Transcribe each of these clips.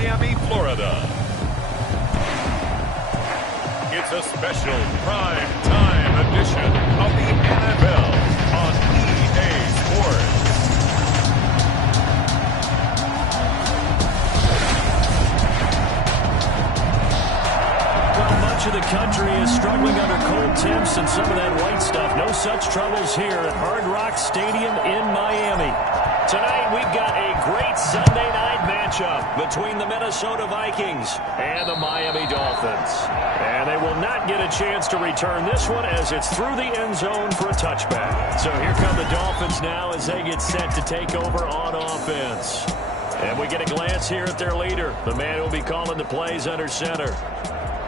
Miami, Florida. It's a special prime time edition of the NFL on EA Sports. Well, much of the country is struggling under cold temps and some of that white stuff. No such troubles here at Hard Rock Stadium in Miami. Tonight, we've got a great Sunday night matchup between the Minnesota Vikings and the Miami Dolphins. And they will not get a chance to return this one as it's through the end zone for a touchback. So here come the Dolphins now as they get set to take over on offense. And we get a glance here at their leader, the man who will be calling the plays under center.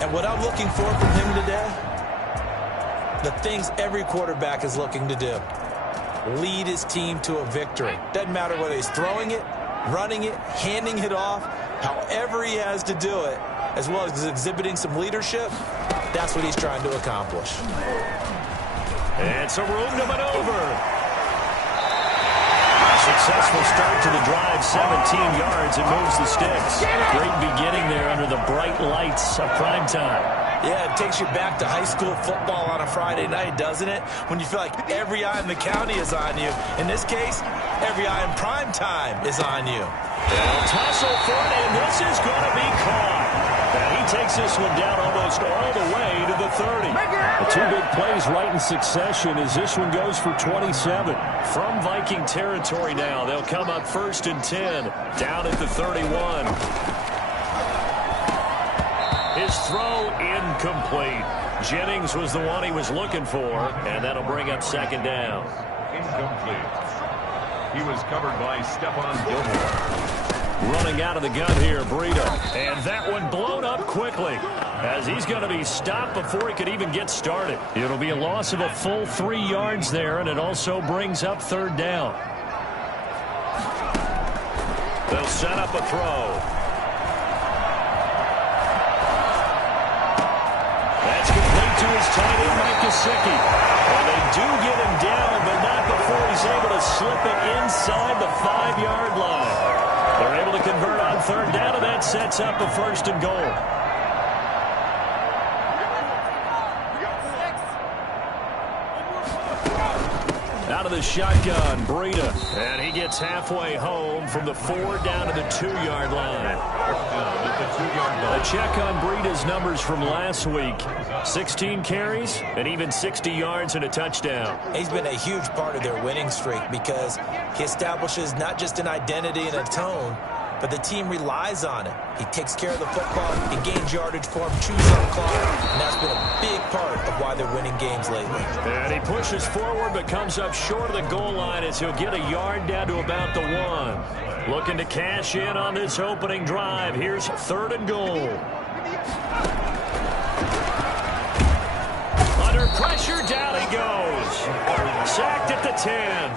And what I'm looking for from him today, the things every quarterback is looking to do. Lead his team to a victory. Doesn't matter whether he's throwing it, running it, handing it off, however he has to do it, as well as exhibiting some leadership, that's what he's trying to accomplish. And some room to maneuver. Successful start to the drive, 17 yards, and moves the sticks. Great beginning there under the bright lights of prime time. Yeah, it takes you back to high school football on a Friday night, doesn't it? When you feel like every eye in the county is on you. In this case, every eye in prime time is on you. They'll tussle for it, and this is going to be caught. And he takes this one down almost all the way to the 30. The two big plays right in succession as this one goes for 27. From Viking territory now, they'll come up 1st and 10, down at the 31. His throw incomplete. Jennings was the one he was looking for, and that'll bring up 2nd down. Incomplete. He was covered by Stephon Gilmore. Running out of the gun here, Breida. And that one blown up quickly as he's going to be stopped before he could even get started. It'll be a loss of a full 3 yards there, and it also brings up 3rd down. They'll set up a throw. That's complete to his tight end, Mike Gesicki. And they do get him down, but not before he's able to slip it inside the 5-yard line. They're able to convert on 3rd down, and that sets up a 1st and goal. Out of the shotgun, Breida. And he gets halfway home from the 4 down to the 2-yard line. A check on Breida's numbers from last week. 16 carries and even 60 yards and a touchdown. He's been a huge part of their winning streak because he establishes not just an identity and a tone, but the team relies on it. He takes care of the football, he gains yardage for him, chews on clock, and that's been a big part of why they're winning games lately. And he pushes forward but comes up short of the goal line as he'll get a yard down to about the 1. Looking to cash in on this opening drive. Here's 3rd and goal. Under pressure, down he goes. Sacked at the 10.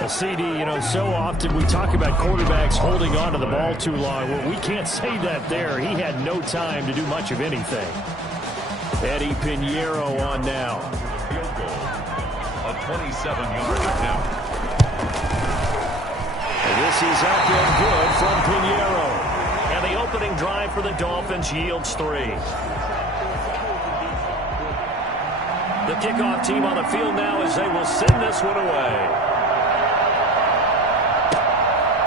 Well, CD, you know, so often we talk about quarterbacks holding on to the ball too long. Well, we can't say that there. He had no time to do much of anything. Eddie Pinheiro on now. Field goal. A 27-yard attempt. And this is up and good from Pinheiro. And the opening drive for the Dolphins yields 3. The kickoff team on the field now as they will send this one away.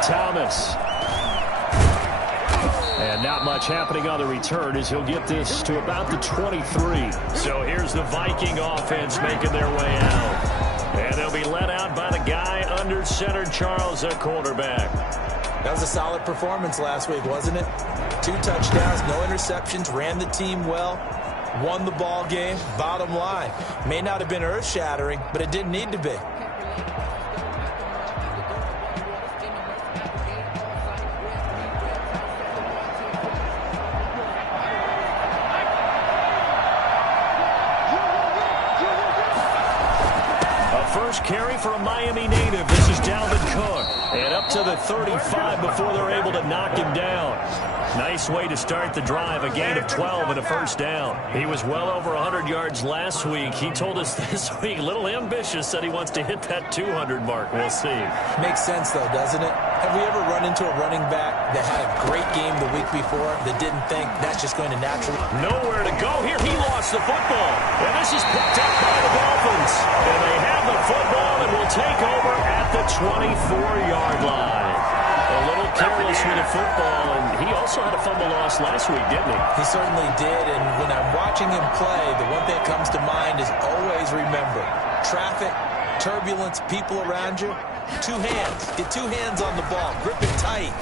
Thomas. And not much happening on the return as he'll get this to about the 23. So here's the Viking offense making their way out. And they'll be led out by the guy under center, Charles, at quarterback. That was a solid performance last week, wasn't it? 2 touchdowns, no interceptions, ran the team well, won the ball game. Bottom line, may not have been earth-shattering, but it didn't need to be. First carry for a Miami native. This is Dalvin Cook. And up to the 35 before they're able to knock him down. Nice way to start the drive. A gain of 12 and a 1st down. He was well over 100 yards last week. He told us this week, a little ambitious, said he wants to hit that 200 mark. We'll see. Makes sense, though, doesn't it? Have we ever run into a running back that had a great game the week before that didn't think that's just going to naturally? Nowhere to go here. He lost the football. And this is picked up by the Dolphins. And they have the football and will take over at the 24-yard line. A little careless with the football, and he also had a fumble loss last week, didn't he? He certainly did, and when I'm watching him play, the one thing that comes to mind is always remember, traffic, turbulence, people around you, two hands. Get two hands on the ball. Grip it tight.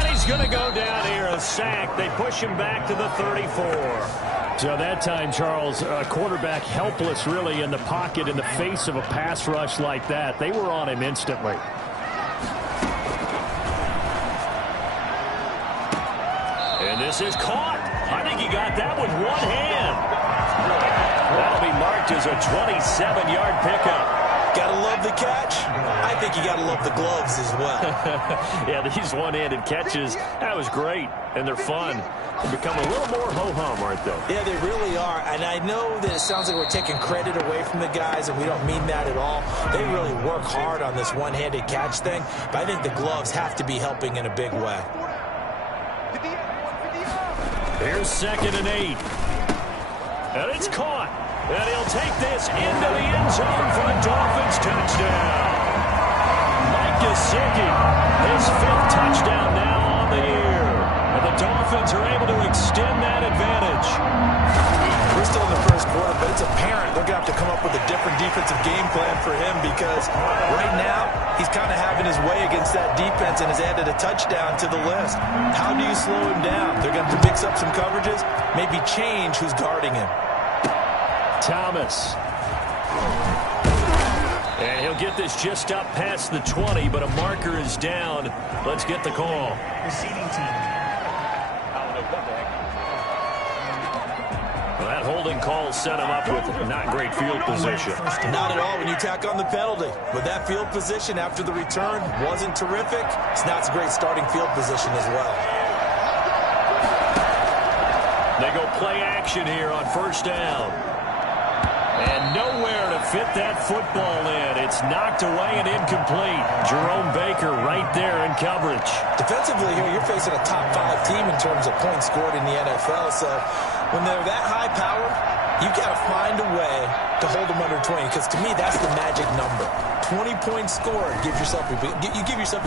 And he's going to go down here, a sack. They push him back to the 34. So that time, Charles, a quarterback helpless really in the pocket in the face of a pass rush like that. They were on him instantly. And this is caught. I think he got that with one hand. That'll be marked as a 27-yard pickup. Gotta love the catch. I think you gotta love the gloves as well. Yeah, these one-handed catches, that was great, and they're fun. They become a little more ho-hum, aren't they? Yeah, they really are, and I know that it sounds like we're taking credit away from the guys, and we don't mean that at all. They really work hard on this one-handed catch thing, but I think the gloves have to be helping in a big way. Here's 2nd and 8. And it's caught. And he'll take this into the end zone for a Dolphins touchdown. Mike Gesicki, his 5th touchdown now on the year. And the Dolphins are able to extend that advantage. We're still in the first quarter, but it's apparent they're going to have to come up with a different defensive game plan for him because right now he's kind of having his way against that defense and has added a touchdown to the list. How do you slow him down? They're going to have to mix up some coverages, maybe change who's guarding him. Thomas. And he'll get this just up past the 20, but a marker is down. Let's get the call. Receiving team. Well, that holding call set him up with not great field position. Not at all when you tack on the penalty. But that field position after the return wasn't terrific. It's not a great starting field position as well. They go play action here on 1st down. And nowhere to fit that football in. It's knocked away and incomplete. Jerome Baker right there in coverage. Defensively here, you're facing a top 5 team in terms of points scored in the NFL. So when they're that high powered, you've got to find a way to hold them under 20. Because to me, that's the magic number. 20 points scored. You give yourself your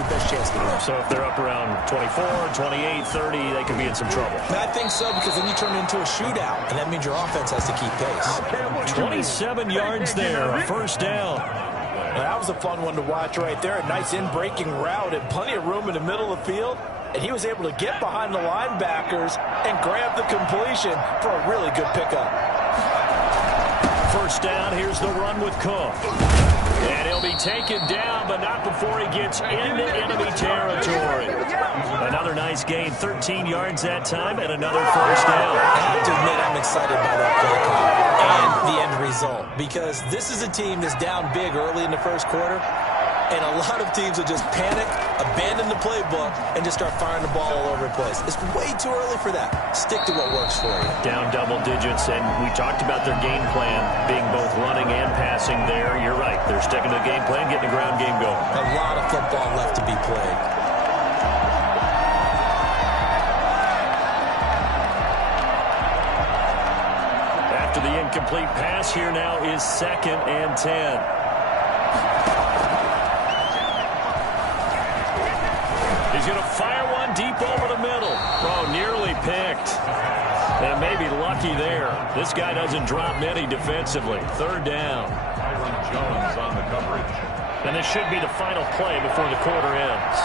best chance to win. So if they're up around 24, 28, 30, they could be in some trouble. I think so, because then you turn it into a shootout, and that means your offense has to keep pace. 27 yards there, a 1st down. That was a fun one to watch right there. A nice in-breaking route and plenty of room in the middle of the field. And he was able to get behind the linebackers and grab the completion for a really good pickup. 1st down, here's the run with Cook. And he'll be taken down, but not before he gets into enemy territory. Another nice gain, 13 yards that time, and another 1st down. I have to admit, I'm excited by that play call and the end result, because this is a team that's down big early in the first quarter, and a lot of teams will just panic, abandon the playbook, and just start firing the ball all over the place. It's way too early for that. Stick to what works for you. Down double digits, and we talked about their game plan being both running and passing there. You're right. They're sticking to the game plan, getting the ground game going. A lot of football left to be played. After the incomplete pass, here now is 2nd and 10. He's going to fire one deep over the middle. Oh, nearly picked. And maybe lucky there. This guy doesn't drop many defensively. 3rd down. Jones on the coverage. And this should be the final play before the quarter ends.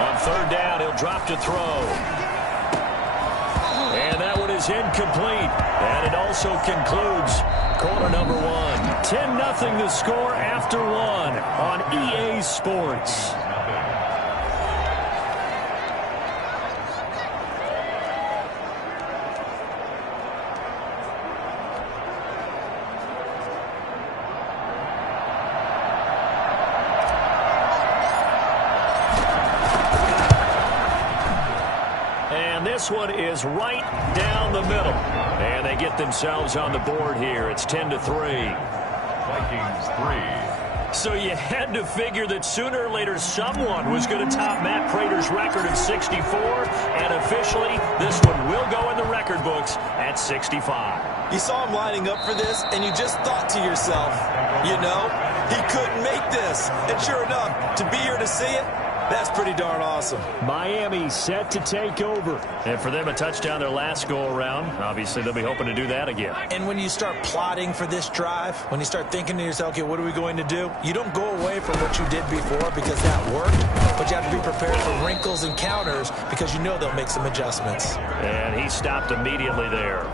On 3rd down, he'll drop to throw. And that one is incomplete. And it also concludes quarter number 1. 10-0 the score after 1 on EA Sports. And this one is right down the middle. And they get themselves on the board here. It's 10-3. Vikings 3. So you had to figure that sooner or later someone was going to top Matt Prater's record of 64, and officially this one will go in the record books at 65. You saw him lining up for this, and you just thought to yourself, you know, he couldn't make this. And sure enough, to be here to see it, that's pretty darn awesome. Miami set to take over. And for them, a touchdown their last go-around. Obviously, they'll be hoping to do that again. And when you start plotting for this drive, when you start thinking to yourself, okay, what are we going to do? You don't go away from what you did before because that worked, but you have to be prepared for wrinkles and counters because you know they'll make some adjustments. And he stopped immediately there.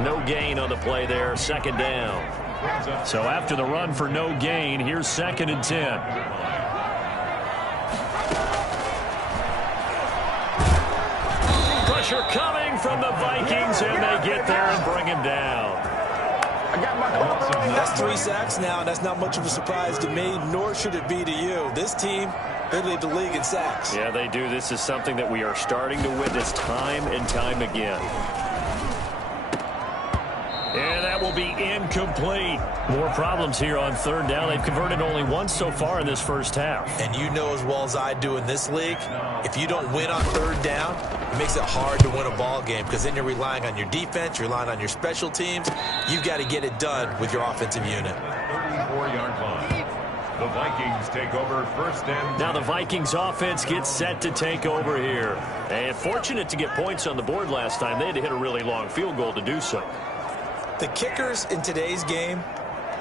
No gain on the play there, second down. So after the run for no gain, here's 2nd and 10. Pressure coming from the Vikings, and they get there and bring him down. That's 3 sacks now, and that's not much of a surprise to me, nor should it be to you. This team, they lead the league in sacks. Yeah, they do. This is something that we are starting to witness time and time again. And that will be incomplete. More problems here on 3rd down. They've converted only once so far in this first half. And you know as well as I do in this league, if you don't win on 3rd down, it makes it hard to win a ball game because then you're relying on your defense, you're relying on your special teams. You've got to get it done with your offensive unit. 34-yard line. The Vikings take over 1st and 10. Now the Vikings offense gets set to take over here. And fortunate to get points on the board last time. They had to hit a really long field goal to do so. The kickers in today's game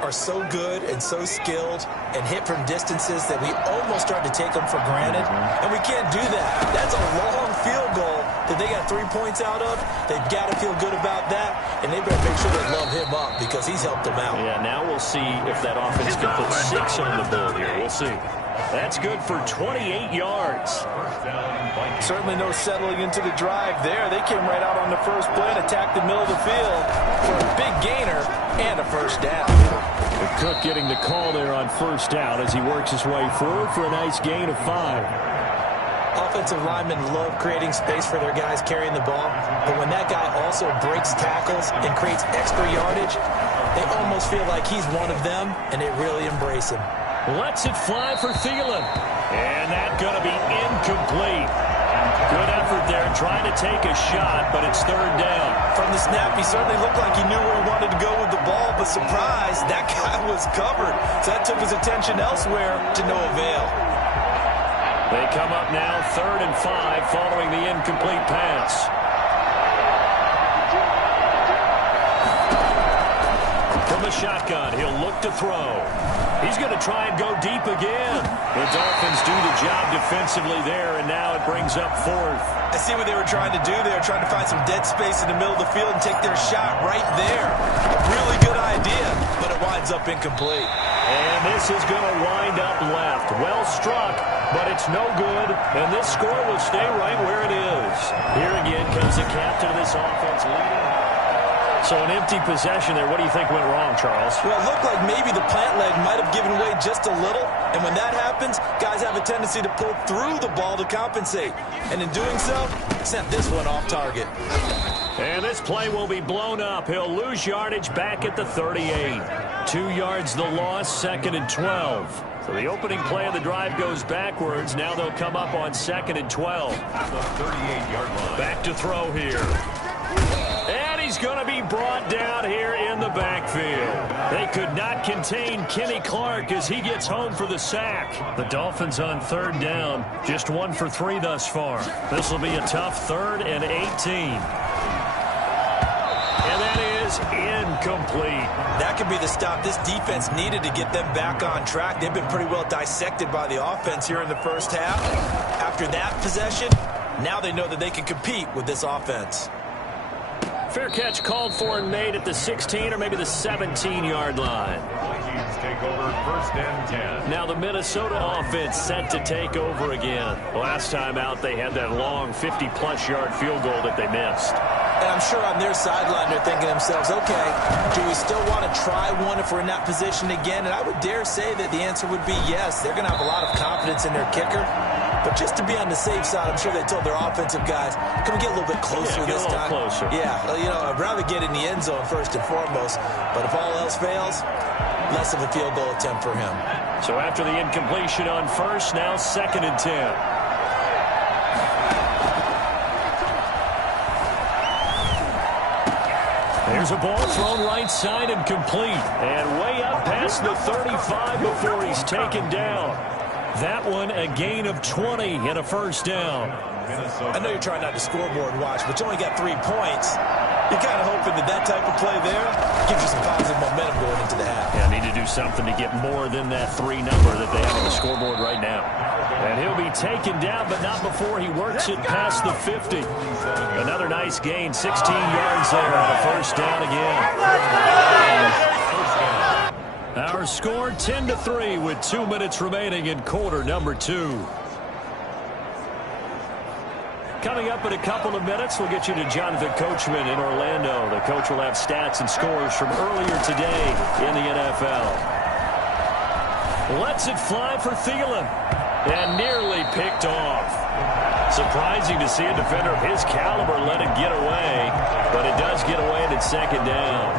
are so good and so skilled and hit from distances that we almost start to take them for granted. And we can't do that. That's a long field goal that they got 3 points out of. They've got to feel good about that, and they better make sure they love him up because he's helped them out. Yeah, now we'll see if that offense can put 6 on the board here. We'll see. That's good for 28 yards. Certainly no settling into the drive there. They came right out on the first play and attacked the middle of the field for a big gainer and a 1st down. Cook getting the call there on 1st down as he works his way forward for a nice gain of 5. Offensive linemen love creating space for their guys carrying the ball, but when that guy also breaks tackles and creates extra yardage, they almost feel like he's one of them, and they really embrace him. Lets it fly for Thielen. And that's going to be incomplete. Good effort there trying to take a shot, but it's 3rd down. From the snap, he certainly looked like he knew where he wanted to go with the ball, but surprise, that guy was covered. So that took his attention elsewhere to no avail. They come up now 3rd and 5 following the incomplete pass. From the shotgun, he'll look to throw. He's going to try and go deep again. The Dolphins do the job defensively there, and now it brings up 4th. I see what they were trying to do. They were trying to find some dead space in the middle of the field and take their shot right there. A really good idea, but it winds up incomplete. And this is going to wind up left. Well struck, but it's no good, and this score will stay right where it is. Here again comes the captain of this offense leading. So an empty possession there. What do you think went wrong, Charles? Well, it looked like maybe the plant leg might have given way just a little. And when that happens, guys have a tendency to pull through the ball to compensate. And in doing so, sent this one off target. And this play will be blown up. He'll lose yardage back at the 38. 2 yards the loss, 2nd and 12. So the opening play of the drive goes backwards. Now they'll come up on 2nd and 12. At the 38-yard line. Back to throw here. And he's going to be brought down here in the backfield. They could not contain Kenny Clark as he gets home for the sack. The Dolphins on 3rd down, just 1 for 3 thus far. This will be a tough 3rd and 18. And that is incomplete. That could be the stop this defense needed to get them back on track. They've been pretty well dissected by the offense here in the first half. After that possession, now they know that they can compete with this offense. Fair catch called for and made at the 16 or maybe the 17-yard line. Vikings take over 1st and 10. Now the Minnesota offense set to take over again. Last time out, they had that long 50-plus yard field goal that they missed. And I'm sure on their sideline they're thinking to themselves, okay, do we still want to try one if we're in that position again? And I would dare say that the answer would be yes. They're going to have a lot of confidence in their kicker. But just to be on the safe side, I'm sure they told their offensive guys, can we get a little bit closer this time? Closer. Yeah, I'd rather get in the end zone first and foremost. But if all else fails, less of a field goal attempt for him. So after the incompletion on first, now 2nd and 10. There's a ball thrown right side and complete. And way up past the 35 before he's taken down. That one a gain of 20 and a first down. I know you're trying not to scoreboard watch, but you only got 3 points. You're kind of hoping that type of play there gives you some positive momentum going into the half. Yeah, need to do something to get more than that 3 number that they have on the scoreboard right now. And he'll be taken down, but not before he works it past the 50. Another nice gain, 16 yards there on a first down again. Our score 10-3 with 2 minutes remaining in quarter number 2. Coming up in a couple of minutes, we'll get you to Jonathan Coachman in Orlando. The coach will have stats and scores from earlier today in the NFL. Lets it fly for Thielen. And nearly picked off. Surprising to see a defender of his caliber let it get away. But it does get away and it's 2nd down.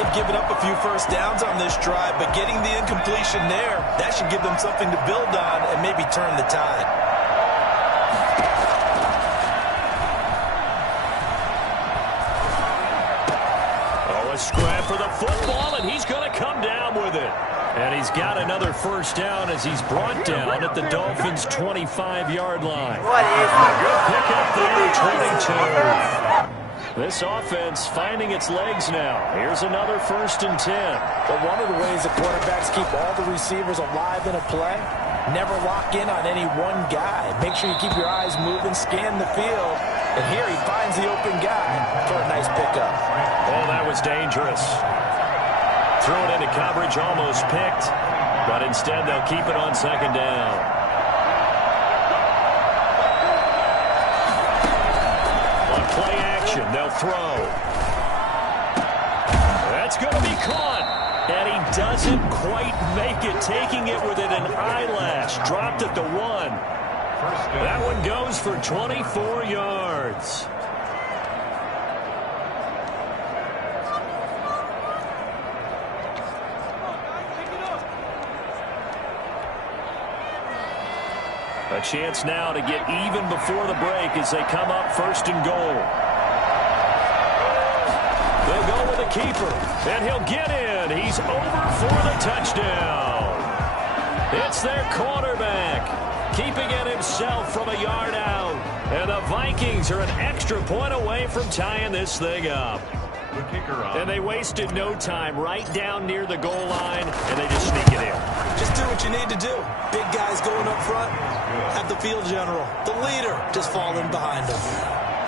They've given up a few first downs on this drive, but getting the incompletion there, that should give them something to build on and maybe turn the tide. A scrap for the football, and he's going to come down with it. And he's got another first down as he's brought down at the Dolphins' 25-yard line. Good pick up there, 22. This offense finding its legs now. Here's another 1st and 10. But one of the ways the quarterbacks keep all the receivers alive in a play, never lock in on any one guy. Make sure you keep your eyes moving, scan the field. And here he finds the open guy for a nice pickup. Oh, that was dangerous. Threw it into coverage, almost picked. But instead, they'll keep it on 2nd down. On play action, they'll throw. That's going to be caught. And he doesn't quite make it, taking it within an eyelash. Dropped at the 1. That one goes for 24 yards. A chance now to get even before the break as they come up 1st and goal. They'll go with a keeper, and he'll get in. He's over for the touchdown. It's their quarterback, keeping it himself from a yard out. And the Vikings are an extra point away from tying this thing up. And they wasted no time right down near the goal line, and they just sneak it in. Just do what you need to do. Big guys going up front, have the field general, the leader, just falling behind them.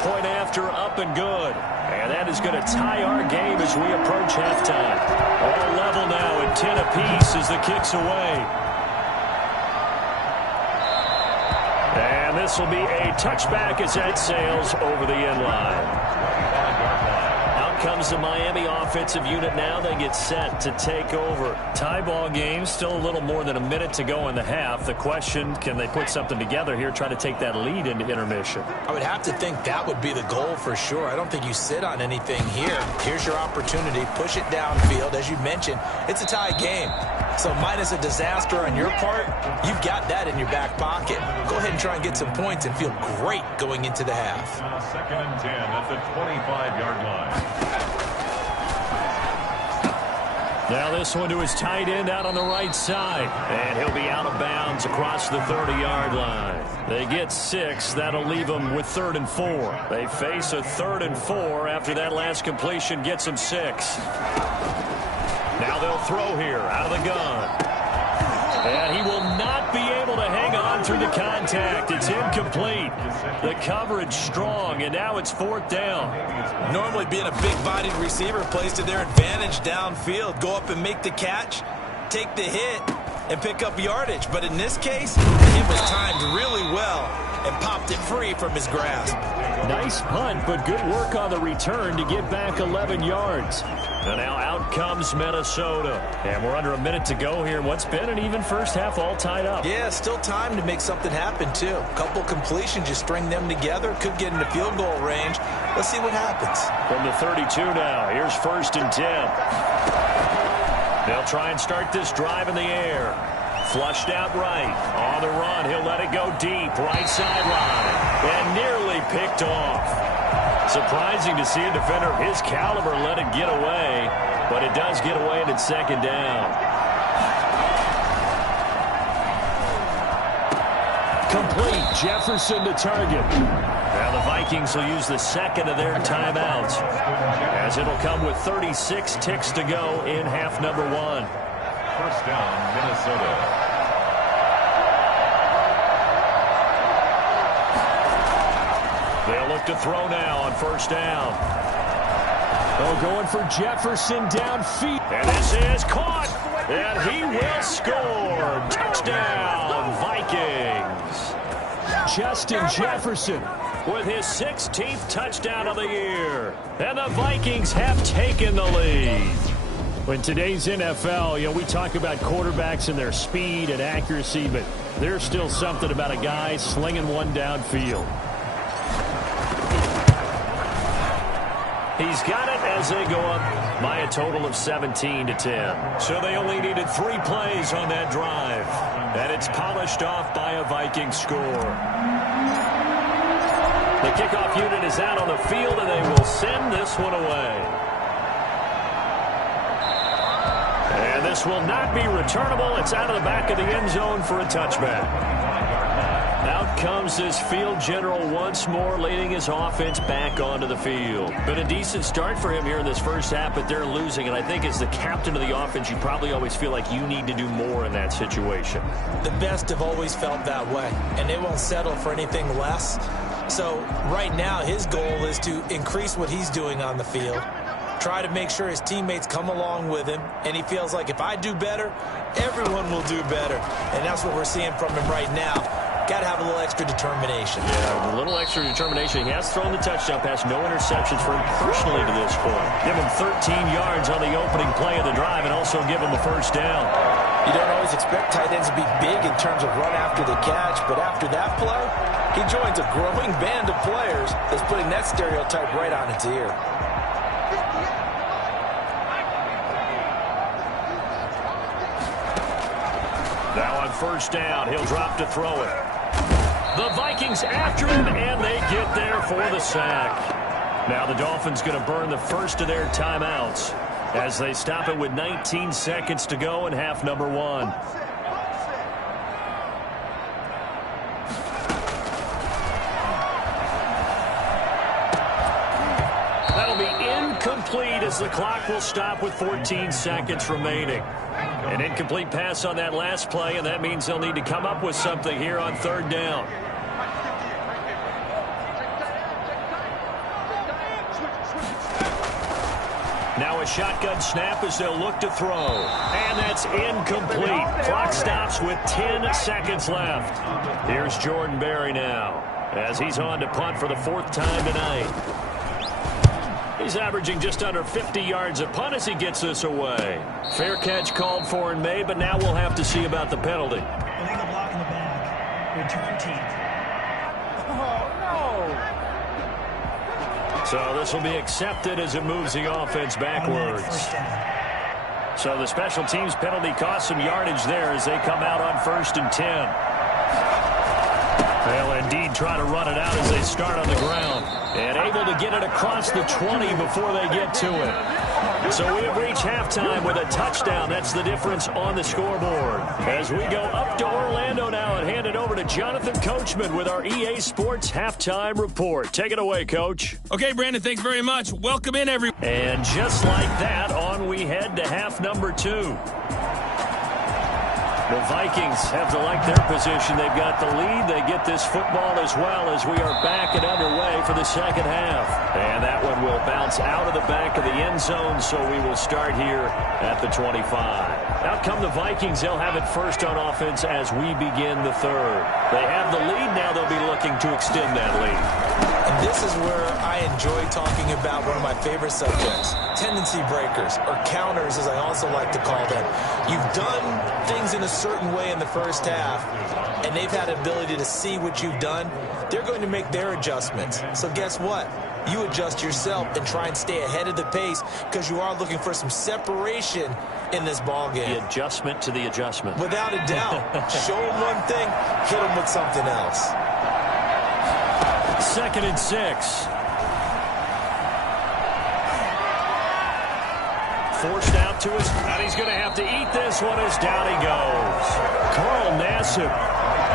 Point after, up and good. And that is going to tie our game as we approach halftime. All level now at 10 apiece as the kick's away. And this will be a touchback as that sails over the end line. Comes the Miami offensive unit now. They get set to take over. Tie ball game, still a little more than a minute to go in the half. The question, can they put something together here, try to take that lead into intermission? I would have to think that would be the goal for sure. I don't think you sit on anything here. Here's your opportunity. Push it downfield. As you mentioned, it's a tie game. So minus a disaster on your part, you've got that in your back pocket. Go ahead and try and get some points and feel great going into the half. 2nd and 10 at the 25-yard line. Now this one to his tight end out on the right side. And he'll be out of bounds across the 30-yard line. They get 6. That'll leave them with 3rd and 4. They face a 3rd and 4 after that last completion gets them 6. Now they'll throw here out of the gun. And he will not be able to hang on through the contact. It's incomplete. The coverage strong, and now it's 4th down. Normally being a big-bodied receiver plays to their advantage downfield. Go up and make the catch, take the hit, and pick up yardage. But in this case, it was timed really well and popped it free from his grasp. Nice punt, but good work on the return to get back 11 yards. And now out comes Minnesota. And we're under a minute to go here. What's been an even first half, all tied up. Yeah, still time to make something happen, too. A couple completions, you string them together, could get into field goal range. Let's see what happens. From the 32 now, here's 1st and 10. They'll try and start this drive in the air. Flushed out right. On the run, he'll let it go deep. Right sideline. And nearly picked off. Surprising to see a defender of his caliber let it get away. But it does get away and it's 2nd down. Complete. Jefferson to target. Now the Vikings will use the 2nd of their timeouts, as it'll come with 36 ticks to go in half number 1. 1st down, Minnesota. They'll look to throw now on 1st down. Oh, going for Jefferson downfield. And this is caught. And he will score. Touchdown, Vikings. Justin Jefferson with his 16th touchdown of the year. And the Vikings have taken the lead. In today's NFL, we talk about quarterbacks and their speed and accuracy, but there's still something about a guy slinging one downfield. He's got it as they go up by a total of 17-10. So they only needed 3 plays on that drive. And it's polished off by a Viking score. The kickoff unit is out on the field, and they will send this one away. And this will not be returnable. It's out of the back of the end zone for a touchback. Out comes this field general once more, leading his offense back onto the field. Been a decent start for him here in this first half, but they're losing. And I think as the captain of the offense, you probably always feel like you need to do more in that situation. The best have always felt that way, and they won't settle for anything less. So right now, his goal is to increase what he's doing on the field, try to make sure his teammates come along with him, and he feels like if I do better, everyone will do better. And that's what we're seeing from him right now. Got to have a little extra determination. Yeah, a little extra determination. He has thrown the touchdown pass. No interceptions for him personally to this point. Give him 13 yards on the opening play of the drive and also give him a 1st down. You don't always expect tight ends to be big in terms of run after the catch, but after that play, he joins a growing band of players that's putting that stereotype right on its ear. Now on 1st down, he'll drop to throw it. The Vikings after him, and they get there for the sack. Now the Dolphins going to burn the 1st of their timeouts as they stop it with 19 seconds to go in half number 1. That'll be incomplete as the clock will stop with 14 seconds remaining. An incomplete pass on that last play, and that means they'll need to come up with something here on 3rd down. Now a shotgun snap as they'll look to throw. And that's incomplete. Clock stops with 10 seconds left. Here's Jordan Berry now as he's on to punt for the 4th time tonight. He's averaging just under 50 yards a punt as he gets this away. Fair catch called for and made, but now we'll have to see about the penalty. Illegal block in the back. Return team. So this will be accepted as it moves the offense backwards. So the special teams penalty cost some yardage there as they come out on 1st and 10. They'll indeed try to run it out as they start on the ground. And able to get it across the 20 before they get to it. So we have reached halftime with a touchdown. That's the difference on the scoreboard. As we go up to Orlando now and hand it over to Jonathan Coachman with our EA Sports Halftime Report. Take it away, Coach. Okay, Brandon, thanks very much. Welcome in, everyone. And just like that, on we head to half number 2. The Vikings have to like their position. They've got the lead. They get this football as well as we are back and underway for the second half. And that one will bounce out of the back of the end zone, so we will start here at the 25. Out come the Vikings. They'll have it first on offense as we begin the third. They have the lead. Now they'll be looking to extend that lead. And this is where I enjoy talking about one of my favorite subjects, tendency breakers, or counters as I also like to call them. You've done things in a certain way in the first half, and they've had the ability to see what you've done. They're going to make their adjustments. So guess what? You adjust yourself and try and stay ahead of the pace because you are looking for some separation in this ball game. The adjustment to the adjustment. Without a doubt. Show them one thing, hit them with something else. 2nd and 6. Forced out to his, and he's going to have to eat this one as down he goes. Carl Nassib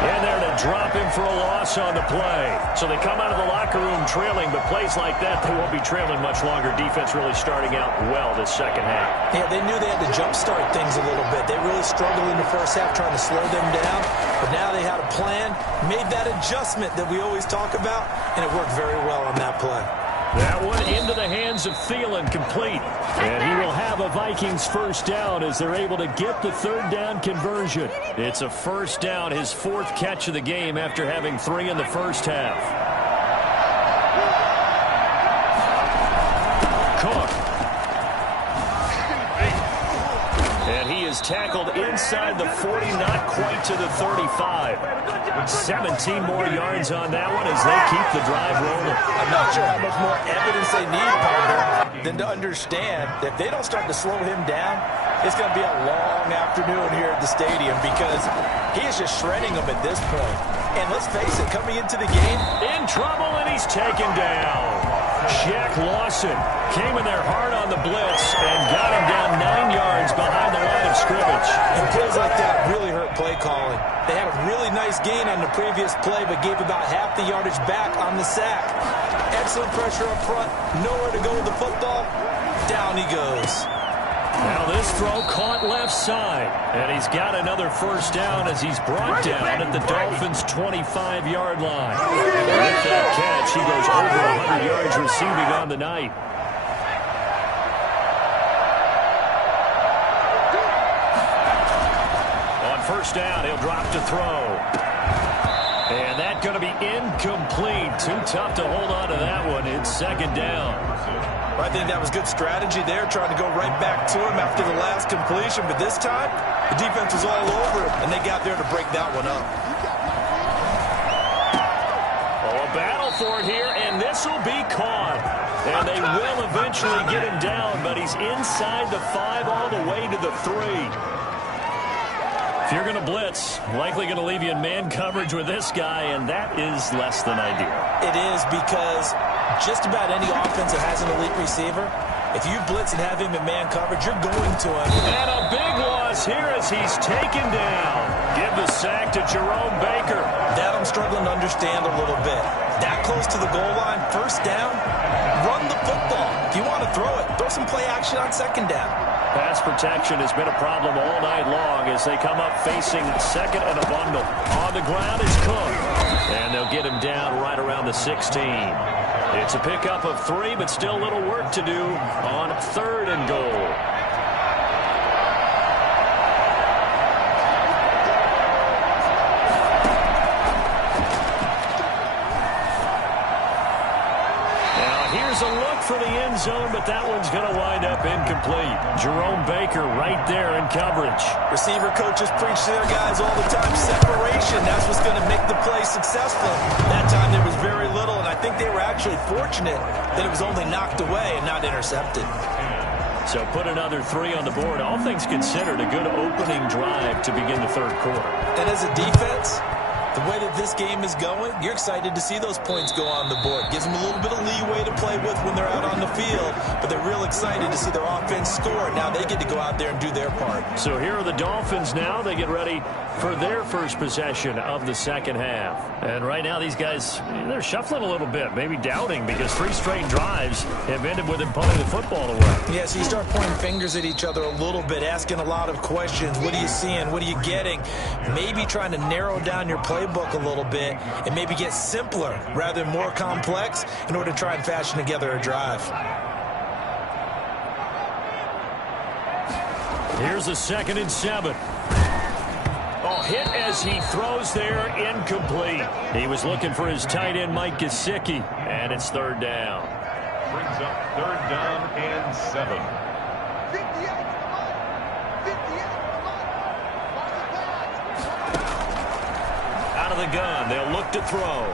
in there to drop him for a loss on the play. So they come out of the locker room trailing, but plays like that, they won't be trailing much longer. Defense really starting out well this second half. Yeah, they knew they had to jumpstart things a little bit. They really struggled in the first half trying to slow them down, but now they had a plan, made that adjustment that we always talk about, and it worked very well on that play. That one into the hands of Thielen, complete. And he will have a Vikings first down as they're able to get the third down conversion. It's a first down, his 4th catch of the game after having 3 in the first half. Cook. And he is tackled inside the 40, not quite to the 35. 17 more yards on that one as they keep the drive rolling. I'm not sure how much more evidence they need, partner, than to understand that if they don't start to slow him down, it's going to be a long afternoon here at the stadium because he is just shredding them at this point. And let's face it, coming into the game, in trouble, and he's taken down. Shaq Lawson came in there hard on the blitz and got him down 9 yards behind the line of scrimmage. And plays like that really hurt play calling. They had a really nice gain on the previous play, but gave about half the yardage back on the sack. Excellent pressure up front, nowhere to go with the football. Down he goes. Now this throw caught left side, and he's got another first down as he's brought down at the Dolphins' 25-yard line. With that catch, he goes over 100 yards receiving on the night. On first down, he'll drop to throw. And that's going to be incomplete. Too tough to hold on to that one. It's 2nd down. I think that was good strategy there, trying to go right back to him after the last completion. But this time, the defense was all over him, and they got there to break that one up. Oh, a battle for it here, and this will be caught. And they will eventually get him down, but he's inside the 5 all the way to the 3. If you're going to blitz, likely going to leave you in man coverage with this guy, and that is less than ideal. It is because just about any offense that has an elite receiver, if you blitz and have him in man coverage, you're going to him. And a big loss here as he's taken down. Give the sack to Jerome Baker. That I'm struggling to understand a little bit. That close to the goal line, first down, run the football. If you want to throw it, throw some play action on 2nd down. Pass protection has been a problem all night long as they come up facing 2nd and a bundle. On the ground is Cook. And they'll get him down right around the 16. It's a pickup of 3, but still a little work to do on 3rd and goal. Here's a look for the end zone, but that one's going to wind up incomplete. Jerome Baker right there in coverage. Receiver coaches preach to their guys all the time. Separation, that's what's going to make the play successful. That time there was very little, and I think they were actually fortunate that it was only knocked away and not intercepted. So put another 3 on the board. All things considered, a good opening drive to begin the 3rd quarter. And as a defense, The way that this game is going, you're excited to see those points go on the board. Gives them a little bit of leeway to play with when they're out on the field, but they're real excited to see their offense score. Now they get to go out there and do their part. So here are the Dolphins now. They get ready for their first possession of the second half. And right now these guys, they're shuffling a little bit, maybe doubting, because 3 straight drives have ended with them punting the football away. Yeah, so you start pointing fingers at each other a little bit, asking a lot of questions. What are you seeing? What are you getting? Maybe trying to narrow down your playbook a little bit and maybe get simpler rather than more complex in order to try and fashion together a drive. Here's a 2nd and 7. Oh, hit as he throws there, incomplete. He was looking for his tight end, Mike Gesicki, and it's 3rd down. Brings up 3rd down and 7. Out of the gun, they'll look to throw.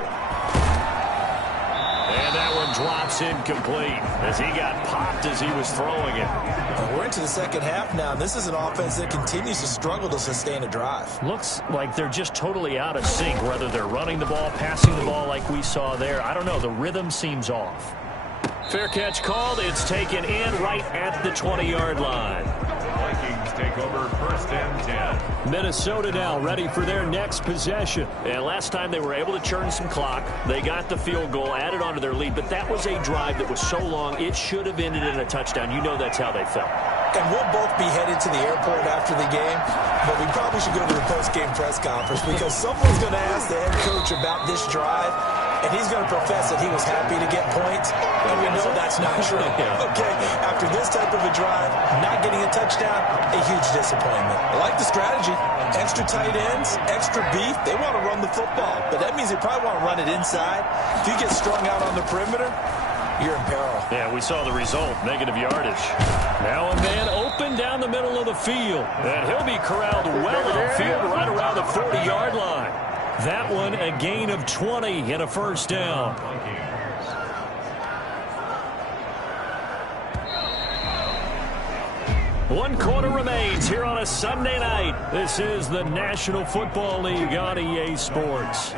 And that one drops incomplete as he got popped as he was throwing it. We're into the second half now, and this is an offense that continues to struggle to sustain a drive. Looks like they're just totally out of sync, whether they're running the ball, passing the ball like we saw there. I don't know. The rhythm seems off. Fair catch called. It's taken in right at the 20-yard line. Vikings take over 1st and 10. Minnesota now ready for their next possession. And last time they were able to churn some clock. They got the field goal, added on to their lead. But that was a drive that was so long, it should have ended in a touchdown. You know that's how they felt. And we'll both be headed to the airport after the game, but we probably should go to the post-game press conference because someone's going to ask the head coach about this drive, and he's going to profess that he was happy to get points, and we know that's not true. Okay, after this type of a drive, not getting a touchdown, a huge disappointment. I like the strategy. Extra tight ends, extra beef. They want to run the football, but that means they probably want to run it inside. If you get strung out on the perimeter, you're in peril. Yeah, we saw the result, negative yardage. Now a man open down the middle of the field, and he'll be corralled well upfield right around the 40-yard line. That one a gain of 20 and a 1st down. One quarter remains here on a Sunday night. This is the National Football League on EA Sports.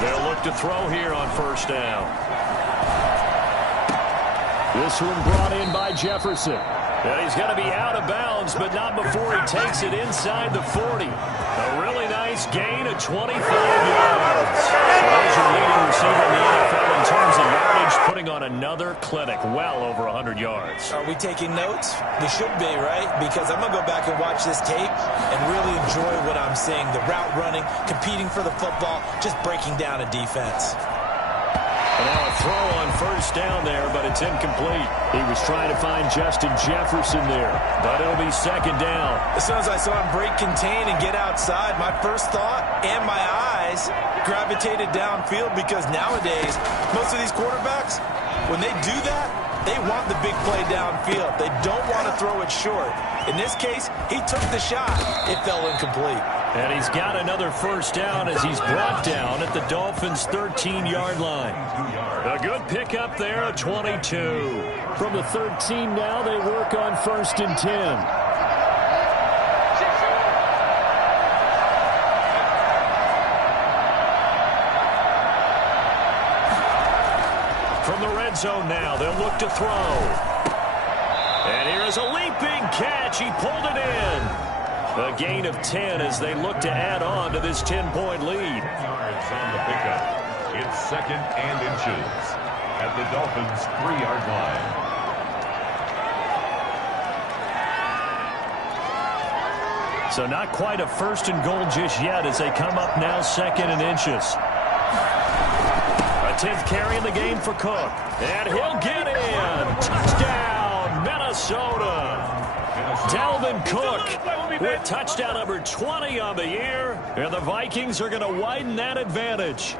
They'll look to throw here on 1st down. This one brought in by Jefferson. And he's going to be out of bounds, but not before he takes it inside the 40. A really nice gain of 25 yards. So there's your leading receiver in the NFL in terms of yardage, putting on another clinic, well over 100 yards. Are we taking notes? We should be, right? Because I'm going to go back and watch this tape and really enjoy what I'm seeing. The route running, competing for the football, just breaking down a defense. And now a throw on 1st down there, but it's incomplete. He was trying to find Justin Jefferson there, but it'll be 2nd down. As soon as I saw him break contain and get outside, my first thought and my eyes gravitated downfield because nowadays, most of these quarterbacks, when they do that, they want the big play downfield. They don't want to throw it short. In this case, he took the shot. It fell incomplete. And he's got another 1st down as he's brought down at the Dolphins' 13-yard line. A good pickup there, a 22. From the 13 now, they work on 1st and 10. From the red zone now, they'll look to throw. And here is a leaping catch. He pulled it in. A gain of 10 as they look to add on to this 10-point lead. Yards on the pickup. It's 2nd and inches at the Dolphins' 3-yard line. So not quite a 1st and goal just yet as they come up now 2nd and inches. A 10th carry in the game for Cook. And he'll get in. Touchdown, Minnesota. Dalvin Cook with touchdown number 20 on the year. And the Vikings are going to widen that advantage.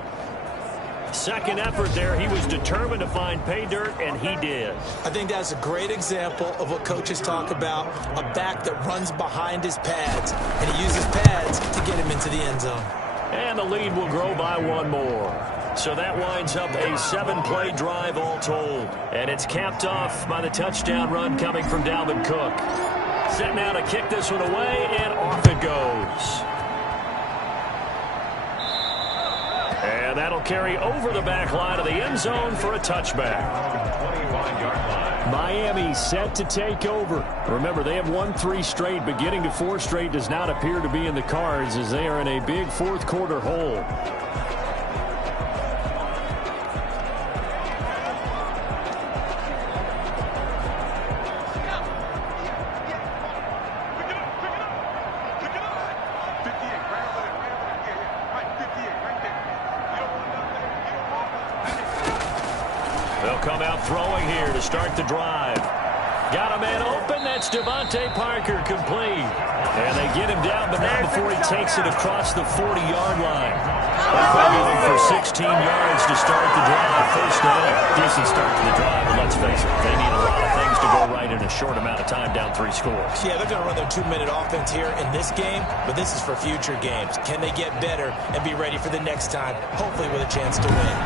Second effort there. He was determined to find pay dirt, and he did. I think that's a great example of what coaches talk about, a back that runs behind his pads, and he uses pads to get him into the end zone. And the lead will grow by 1 more. So that winds up a 7-play drive all told. And it's capped off by the touchdown run coming from Dalvin Cook. Set now to kick this one away, and off it goes. And that'll carry over the back line of the end zone for a touchback. 25-yard line. Miami set to take over. Remember, they have won 3 straight, but getting to 4 straight does not appear to be in the cards as they are in a big fourth-quarter hole. Come out throwing here to start the drive. Got a man open. That's Devontae Parker, complete. And they get him down, but not before he takes it across the 40-yard line. Going for 16 yards to start the drive. First down. Decent start to the drive, but let's face it, they need a lot of things to go right in a short amount of time, down 3 scores. Yeah, they're going to run their 2-minute offense here in this game, but this is for future games. Can they get better and be ready for the next time, hopefully with a chance to win?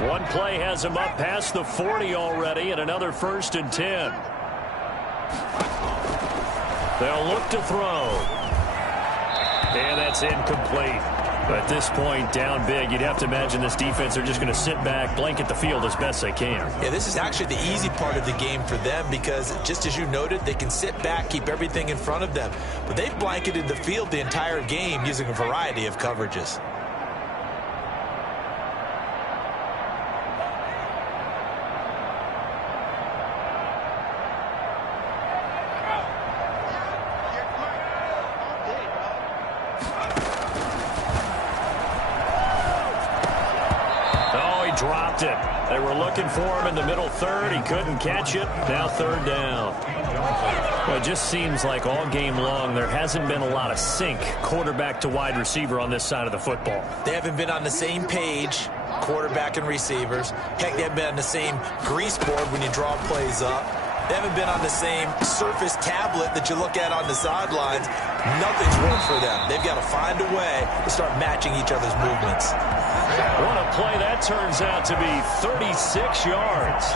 One play has him up past the 40 already, and another 1st and 10. They'll look to throw. And that's incomplete. But at this point, down big, you'd have to imagine this defense are just going to sit back, blanket the field as best they can. Yeah, this is actually the easy part of the game for them because, just as you noted, they can sit back, keep everything in front of them. But they've blanketed the field the entire game using a variety of coverages. Dropped it. They were looking for him in the middle third. He couldn't catch it. Now 3rd down. Well, it just seems like all game long there hasn't been a lot of sync quarterback to wide receiver on this side of the football. They haven't been on the same page, quarterback and receivers. Heck, they haven't been on the same grease board when you draw plays up. They haven't been on the same surface tablet that you look at on the sidelines. Nothing's worked for them. They've got to find a way to start matching each other's movements. What a play that turns out to be, 36 yards.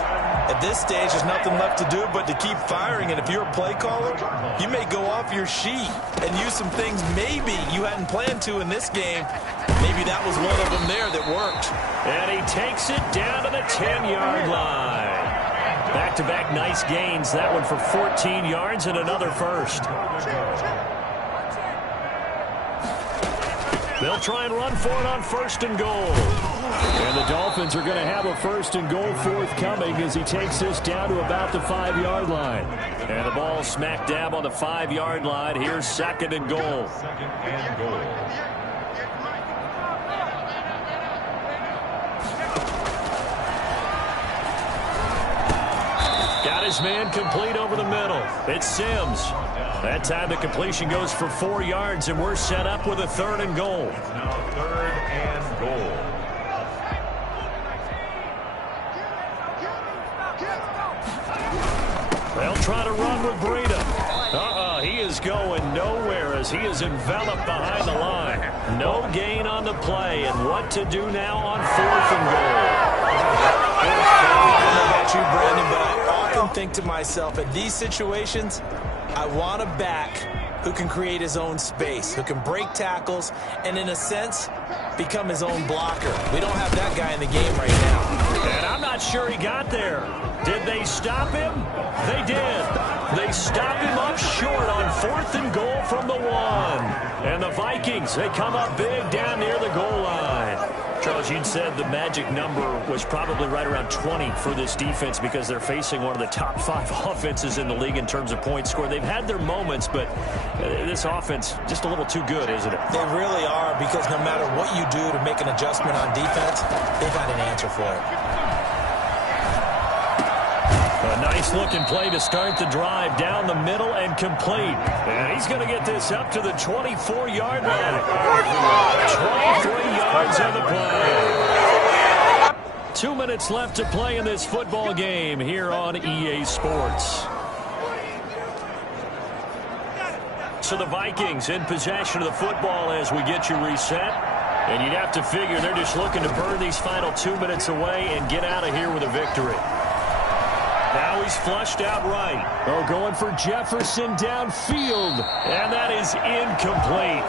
At this stage, there's nothing left to do but to keep firing. And if you're a play caller, you may go off your sheet and use some things maybe you hadn't planned to in this game. Maybe that was one of them there that worked. And he takes it down to the 10-yard line. Back-to-back nice gains. That one for 14 yards and another 1st. They'll try and run for it on 1st and goal. And the Dolphins are going to have a 1st and goal forthcoming as he takes this down to about the 5-yard line. And the ball smack dab on the 5-yard line. Here's 2nd and goal. 2nd and goal. Got his man complete over the middle. It's Sims. That time the completion goes for 4 yards, and we're set up with a 3rd and goal. Now 3rd and goal. They'll try to run with Breida. He is going nowhere as he is enveloped behind the line. No gain on the play, and what to do now on 4th and goal. I don't know about you, Brandon, but I often think to myself, in these situations, I want a back who can create his own space, who can break tackles, and in a sense, become his own blocker. We don't have that guy in the game right now. And I'm not sure he got there. Did they stop him? They did. They stopped him up short on 4th and goal from the 1. And the Vikings, they come up big down near the goal line. Charles, you'd said the magic number was probably right around 20 for this defense because they're facing one of the top 5 offenses in the league in terms of points scored. They've had their moments, but this offense just a little too good, isn't it? They really are, because no matter what you do to make an adjustment on defense, they've got an answer for it. A nice-looking play to start the drive down the middle and complete. And he's going to get this up to the 24-yard line. 23 yards on the play. 2 minutes left to play in this football game here on EA Sports. So the Vikings in possession of the football as we get you reset. And you'd have to figure they're just looking to burn these final 2 minutes away and get out of here with a victory. Now he's flushed out right. Oh, going for Jefferson downfield. And that is incomplete.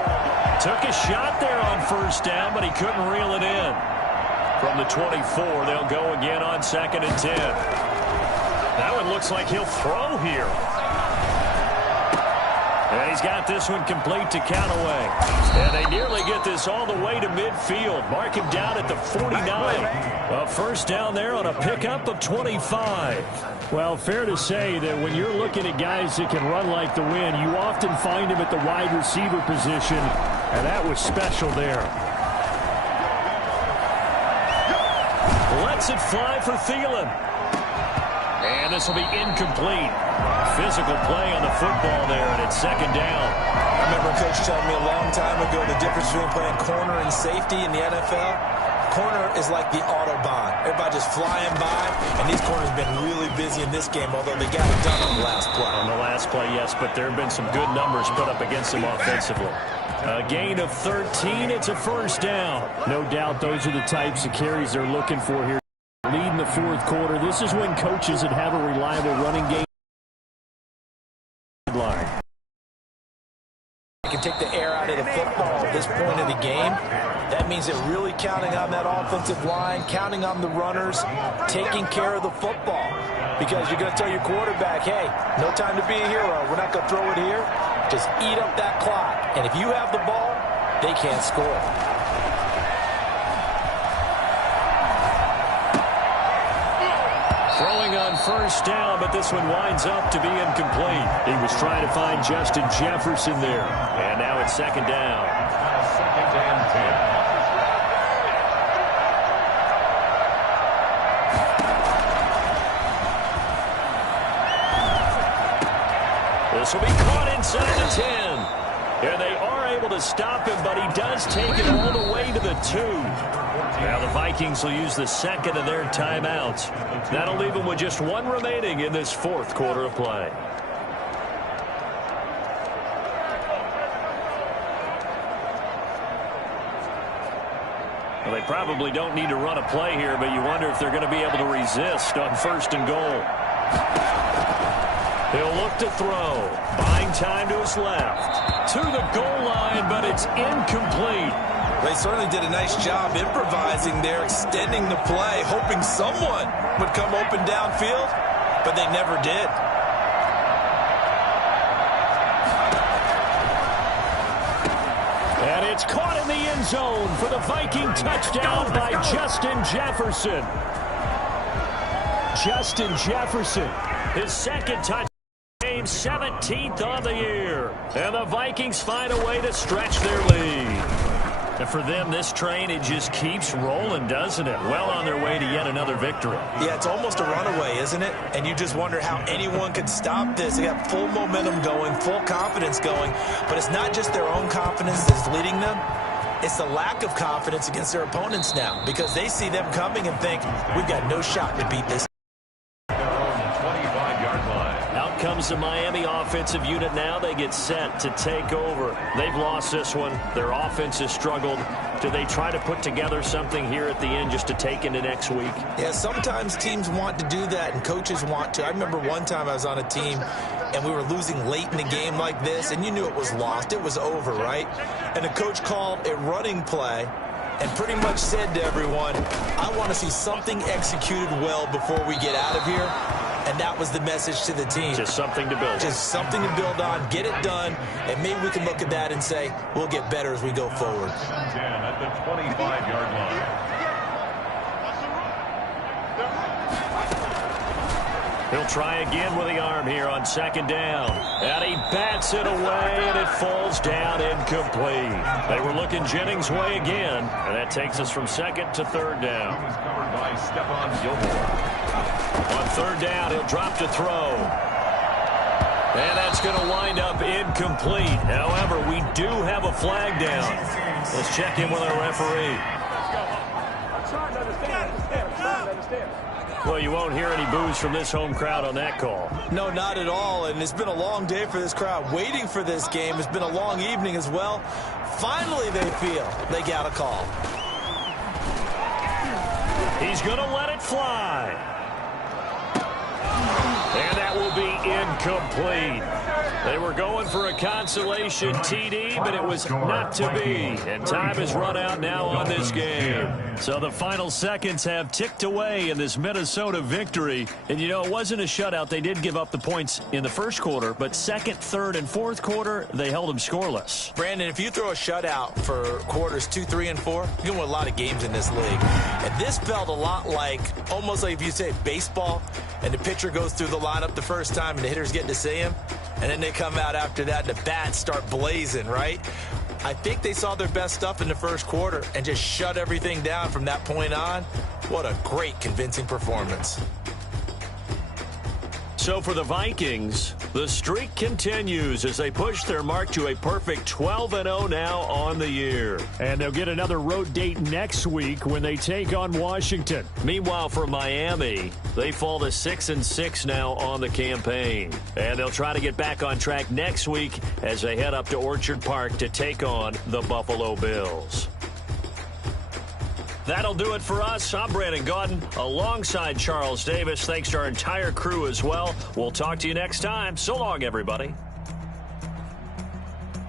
Took a shot there on first down, but he couldn't reel it in. From the 24, they'll go again on 2nd and 10. That one looks like he'll throw here. And he's got this one complete to Callaway. And they nearly get this all the way to midfield. Mark him down at the 49. A first down there on a pickup of 25. Well, fair to say that when you're looking at guys that can run like the wind, you often find them at the wide receiver position, and that was special there. Lets it fly for Thielen. And this will be incomplete. Physical play on the football there, and it's 2nd down. I remember a coach telling me a long time ago the difference between playing corner and safety in the NFL. Corner is like the Autobahn. Everybody just flying by, and these corners have been really busy in this game, although they got it done on the last play. On the last play, yes, but there have been some good numbers put up against them offensively. A gain of 13, it's a first down. No doubt those are the types of carries they're looking for here. Lead in the 4th quarter. This is when coaches that have a reliable running game line. You can take the air out of the football at this point of the game. That means they're really counting on that offensive line, counting on the runners, taking care of the football. Because you're going to tell your quarterback, hey, no time to be a hero. We're not going to throw it here. Just eat up that clock. And if you have the ball, they can't score. Throwing on first down, but this one winds up to be incomplete. He was trying to find Justin Jefferson there. And now it's 2nd down. 2nd and 10. This will be caught inside the 10. And they are able to stop him, but he does take it all the way to the 2. Now the Vikings will use the 2nd of their timeouts. That'll leave them with just 1 remaining in this 4th quarter of play. Well, they probably don't need to run a play here, but you wonder if they're going to be able to resist on 1st and goal. He'll look to throw. Buying time to his left. To the goal line, but it's incomplete. They certainly did a nice job improvising there, extending the play, hoping someone would come open downfield, but they never did. And it's caught in the end zone for the Viking touchdown by Justin Jefferson. Justin Jefferson, his 2nd touchdown. 17th on the year. And the Vikings find a way to stretch their lead. And for them, this train, it just keeps rolling, doesn't it? Well on their way to yet another victory. Yeah, it's almost a runaway, isn't it? And you just wonder how anyone could stop this. They got full momentum going, full confidence going. But it's not just their own confidence that's leading them. It's the lack of confidence against their opponents now, because they see them coming and think, we've got no shot to beat this. Comes the Miami offensive unit now. They get set to take over. They've lost this one. Their offense has struggled. Do they try to put together something here at the end just to take into next week? Yeah, sometimes teams want to do that and coaches want to. I remember one time I was on a team and we were losing late in the game like this, and you knew it was lost. It was over, right? And the coach called a running play and pretty much said to everyone, I want to see something executed well before we get out of here. And that was the message to the team. Just something to build on. Just something to build on, get it done, and maybe we can look at that and say, we'll get better as we go forward. 10 at the 25-yard line. He'll try again with the arm here on 2nd down. And he bats it away, and it falls down incomplete. They were looking Jennings' way again, and that takes us from 2nd to 3rd down. He was covered by Stephon Gilmore. On 3rd down, he'll drop to throw. And that's going to wind up incomplete. However, we do have a flag down. Let's check in with our referee. Well, you won't hear any boos from this home crowd on that call. No, not at all, and it's been a long day for this crowd. Waiting for this game. It's been a long evening as well. Finally, they feel they got a call. He's going to let it fly. And that will be incomplete. They were going for a consolation TD, but it was not to be. And time has run out now on this game. So the final seconds have ticked away in this Minnesota victory. And, you know, it wasn't a shutout. They did give up the points in the first quarter, but second, third, and fourth quarter, they held them scoreless. Brandon, if you throw a shutout for quarters 2, 3, and 4, you're going to win a lot of games in this league. And this felt a lot like, almost like if you say baseball, and the pitcher goes through the lineup the first time and the hitters get to see him, and then they come out after that and the bats start blazing, right? I think they saw their best stuff in the first quarter and just shut everything down from that point on. What a great, convincing performance. So for the Vikings, the streak continues as they push their mark to a perfect 12-0 now on the year. And they'll get another road date next week when they take on Washington. Meanwhile, for Miami, they fall to 6-6 now on the campaign. And they'll try to get back on track next week as they head up to Orchard Park to take on the Buffalo Bills. That'll do it for us. I'm Brandon Gaudin alongside Charles Davis. Thanks to our entire crew as well. We'll talk to you next time. So long, everybody.